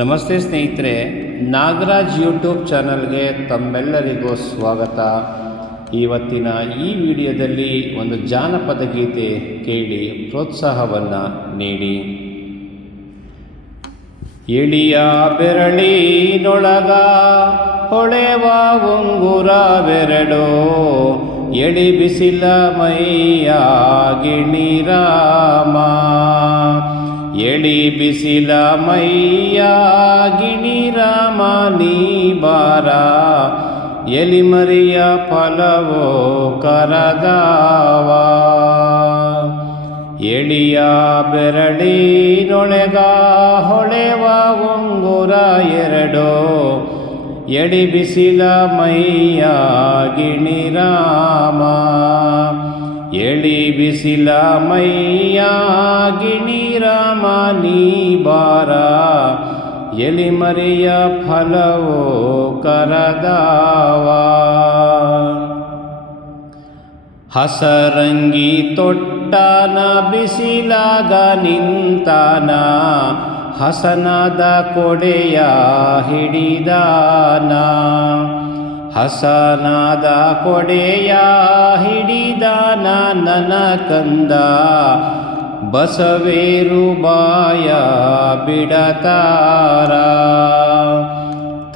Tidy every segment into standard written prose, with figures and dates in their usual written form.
ನಮಸ್ತೆ ಸ್ನೇಹಿತರೆ, ನಾಗರಾಜ್ ಯೂಟ್ಯೂಬ್ ಚಾನಲ್ಗೆ ತಮ್ಮೆಲ್ಲರಿಗೂ ಸ್ವಾಗತ. ಇವತ್ತಿನ ಈ ವಿಡಿಯೋದಲ್ಲಿ ಒಂದು ಜಾನಪದ ಗೀತೆ ಕೇಳಿ ಪ್ರೋತ್ಸಾಹವನ್ನು ನೀಡಿ. ಎಳಿಯ ಬೆರಳಿನೊಳಗ ಹೊಳೆವ ಉಂಗುರವೆರಡು, ಎಳಿ ಬಿಸಿಲ ಮೈಯ ಗಿಣಿರಾಮ. ಎಳಿ ಬಿಸಿಲ ಮೈಯ ಗಿಣಿರಾಮ ನೀ ಬಾರ, ಎಲಿಮರಿಯ ಫಲವೋ ಕರದಾವ. ಎಳಿಯ ಬೆರಳಿನೊಳಗ ಹೊಳೆವ ಉಂಗುರ ಎರಡು, ಎಳಿ ಬಿಸಿಲ ಮೈಯ ಗಿಣಿರಾಮ. ಎಳಿ ಬಿಸಿಲ ಮೈಯ ಗಿಣಿರಾಮ ನೀ ಬಾರ, ಎಲಿಮರಿಯ ಫಲವೋ ಕರದಾವ. ಹಸರಂಗಿ ತೊಟ್ಟನ ಬಿಸಿಲಾಗ ನಿಂತಾನ, ಹಸನಾದ ಕೊಡೆಯ ಹಿಡಿದಾನ. ಹಸನಾದ ಕೊಡೆಯ ಹಿಡಿದಾನ ನನ್ನ ಕಂದ, ಬಸವೇರು ಬಾಯ ಬಿಡತಾರ.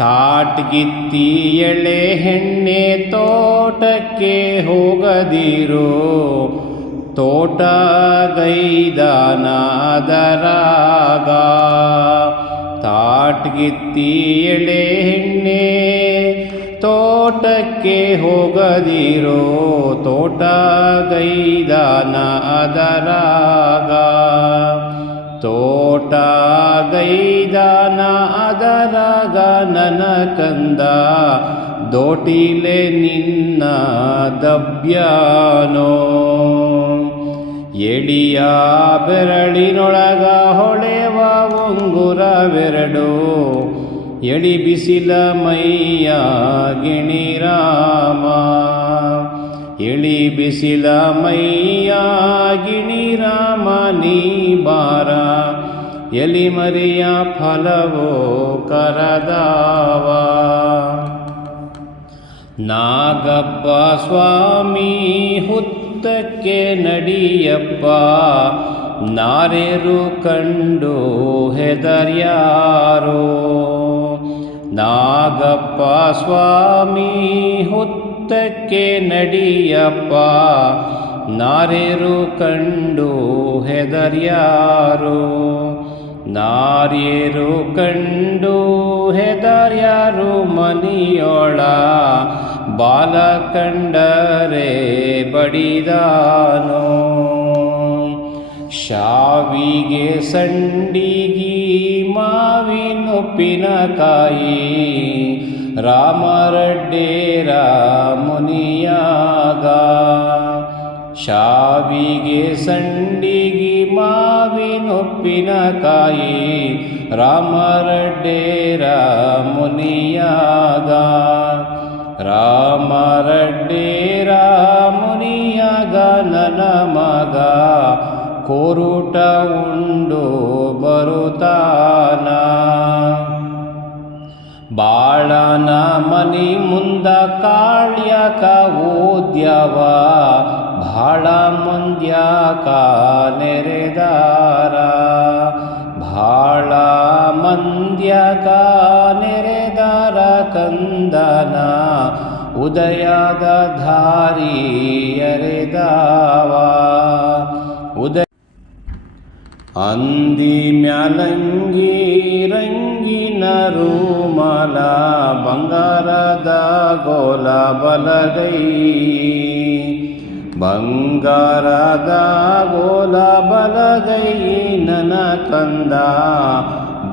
ತಾಟ್ಗಿತ್ತಿ ಎಳೆ ಹೆಣ್ಣೆ ತೋಟಕ್ಕೆ ಹೋಗದಿರು, ತೋಟ ಗೈದಾನ ಅದರಾಗ. ತಾಟ್ಗಿತ್ತಿ ಎಳೆ ಹೆಣ್ಣೆ ತೋಟಕ್ಕೆ ಹೋಗದಿರೋ, ತೋಟ ಗೈದಾನ ಅದರಾಗ. ತೋಟ ಗೈದಾನ ಅದರಾಗ ನನ್ನ ಕಂದ, ದೋಟಿಲೆ ನಿನ್ನ ದಬ್ಯಾನೋ. ಎಳಿಯ ಬೆರಳಿನೊಳಗ ಹೊಳೆವ ಉಂಗುರವೆರಡು, ಎಳಿ ಬಿಸಿಲ ಮೈಯ ಗಿಣಿರಾಮ. ಎಳಿ ಬಿಸಿಲ ಮೈಯ ಗಿಣಿರಾಮ ನೀ ಬಾರ, ಎಲಿಮರಿಯ ಫಲವೋ ಕರದಾವ. ನಾಗಪ್ಪ ಸ್ವಾಮಿ ಹುತ್ತಕ್ಕೆ ನಡಿಯಪ್ಪ, ನಾರೇರು ಕಂಡು ಹೆದರ್ಯಾರೋ. ನಾಗಪ್ಪ ಸ್ವಾಮಿ ಹುತ್ತಕ್ಕೆ ನಡಿಯಪ್ಪ, ನಾರೇರು ಕಂಡು ಹೆದರ್ಯಾರೋ. ನಾರ್ಯರು ಕಂಡು ಹೆದರ್ಯಾರು ಮನಿಯೊಳ, ಬಾಲ ಕಂಡರೆ ಬಡಿದಾನೋ. ಶಾವಿಗೆ ಸಂಡಿಗಿ ಮಾವಿನುಪ್ಪಿನಕಾಯಿ, ರಾಮರಡ್ಡೇರ ಮುನಿಯಾಗ. ಶಾವಿಗೆ ಸಂಡಿಗಿ ಮಾವಿನುಪ್ಪಿನಕಾಯಿ, ರಾಮರಡ್ಡೇರ ಮುನಿಯಾಗ. ರಾಮರಡ್ಡೇರ ಮುನಿಯಾಗ ನನ್ನ ಮಗ, ಕೋರುಟ ಉಂಡು ಬರುತ್ತಾನ. ಬಾಳನ ಮನಿ ಮುಂದ ಕಾಳ್ಯಾಕ ಓದ್ಯವ, ಭಾಳ ಮಂದ್ಯಾಕ ನೆರೆದಾರ. ಭಾಳ ಮಂದ್ಯಾಕ ನೆರೆದಾರ ಕಂದನ, ಉದಯದ ಧಾರಿ ಎರೆದಾವ. ಅಂದಿ ಮ್ಯಾಲಂಗಿ ರಂಗಿನ ರೂಮಾಲ, ಬಂಗಾರದ ಗೋಲ ಬಲಗೈ. ಬಂಗಾರದ ಗೋಲ ಬಲಗೈ ನನ್ನ ಕಂದ,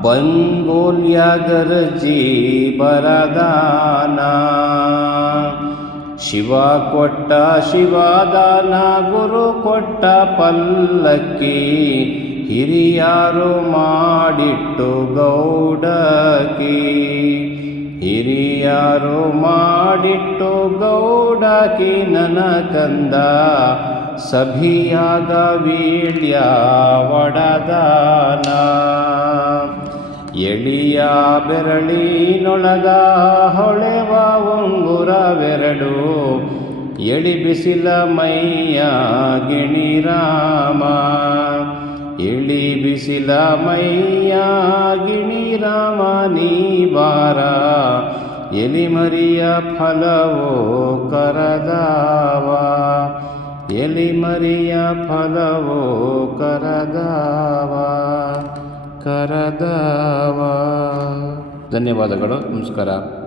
ಬಂಗೋಲ್ಯ ಗರ್ಜಿ ಬರದಾನ. ಶಿವ ಕೊಟ್ಟ ಶಿವದಾನ, ಗುರು ಕೊಟ್ಟ ಪಲ್ಲಕ್ಕಿ, ಹಿರಿಯಾರು ಮಾಡಿಟ್ಟು ಗೌಡಕಿ. ಹಿರಿಯಾರು ಮಾಡಿಟ್ಟು ಗೌಡಕಿ ನನ್ನ ಕಂದ, ಸಭಿಯಾಗ ವೀಳ್ಯ ಒಡದಾನ. ಎಳಿಯ ಬೆರಳಿನೊಳಗ ಹೊಳೆವ ಉಂಗುರವೆರಡು ಎಳಿ ಬಿಸಿಲ ಮೈಯ ಗಿಣಿರಾಮ ಎಳಿ ಬಿಸಿಲ ಮೈಯ ಗಿಣಿರಾಮ ನೀ ಬಾರ ಎಲಿಮರಿಯ ಫಲವೋ ಕರದಾವ ಎಲಿಮರಿಯ ಫಲವೋ ಕರದಾವ ಕರದಾವ. ಧನ್ಯವಾದಗಳು. ನಮಸ್ಕಾರ.